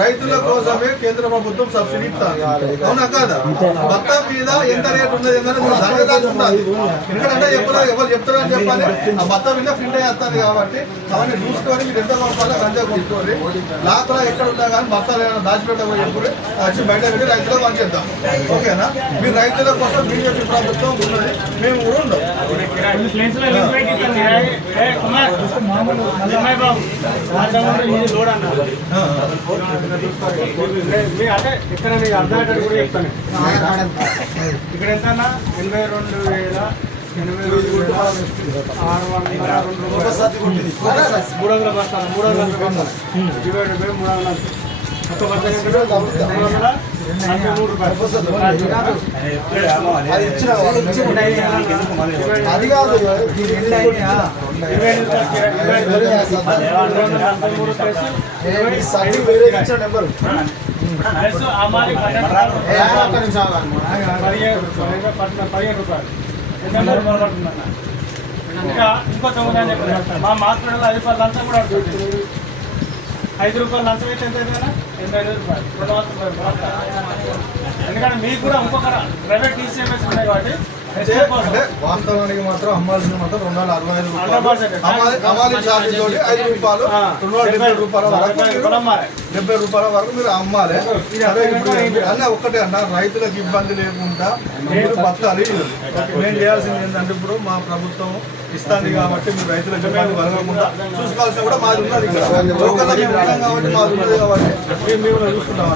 రైతుల కోసమే కేంద్ర ప్రభుత్వం సబ్సిడీ ఇస్తారు. అవునా కాదా? భర్త మీద ఎంత రేట్ ఉన్నది ఎందుకంటే ఎవరు చెప్తారని చెప్పాలి. ఆ భర్త మీద ఫిల్ట్ చేస్తారు కాబట్టి అవన్నీ చూసుకొని మీరు ఎంత పంపాలో అంతే కొనుక్కోండి. లాక్లో ఎక్కడ ఉన్నా కానీ భర్త దాచిపెట్టబోయి ఎప్పుడు వచ్చి బయట పెట్టి రైతులకు పనిచేద్దాం. ఓకేనా? మీరు రైతుల కోసం బీజేపీ ప్రభుత్వం ఉన్నది, మేము కూడా ఉన్నాం. అంటే ఇక్కడ మీకు అర్థమయ్యేటట్టు కూడా చెప్తాను. ఇక్కడ ఎంత 82,882,602 300 బస్తాలు 300 డివైడెడ్ బై 300 మొత్తం అది కాదు నెంబర్ ఇంకా ఇంకో 9 మా మార్కెట్లో 10 రూపాయలు లంచం కూడా అడుగుతుంది. 5 రూపాయలు లంచం అయితే ఎంత కదా 85 రూపాయలు 200. ఎందుకంటే మీకు కూడా ఇంకొక ప్రైవేట్ టీసీఎంఎస్ ఉన్నాయి కాబట్టి వాస్తవానికి మాత్రం అమ్మాల్సిన మాత్రం 265 రూపాయలు అమ్మాలి ఛార్జ్ తోటి 5 రూపాయలు 270 రూపాయల వరకు 70 రూపాయల వరకు మీరు అమ్మాలి. అన్న ఒక్కటే అన్న, రైతులకు ఇబ్బంది లేకుండా మీరు బతకాలి. మేము చేయాల్సింది ఏంటంటే ఇప్పుడు మా ప్రభుత్వం ఇస్తుంది కాబట్టి మీరు రైతులకు ఇబ్బంది కలగకుండా చూసుకోవాల్సిన కూడా మాది ఉన్నది. ఇక్కడ లోకల్ కాబట్టి మాది ఉన్నది కాబట్టి మేము చూసుకుంటాం.